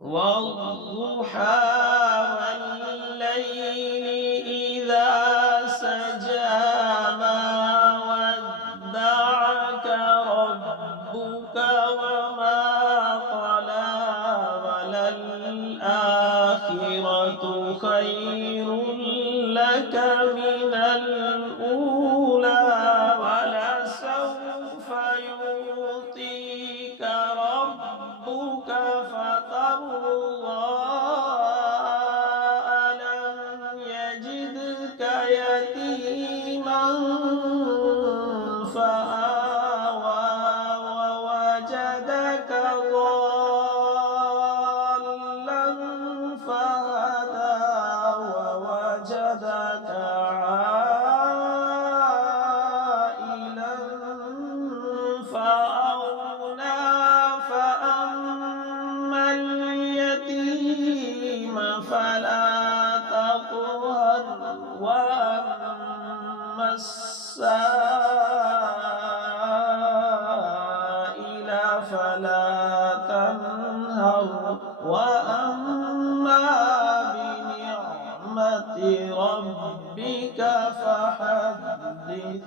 والضحى والليل إذا سجى ما ودعك ربك وما قلى وللآخرة خير لك من الأولى ولسوف يعطيك ربك فترضى ألم يجدك يتيما فآوى ووجدك ضالا فهدى ووجدك عائلا فأغنى فأما اليتيم فلا تقهر وأما السائل فلا تنهر وأما بنعمة ربك فحدث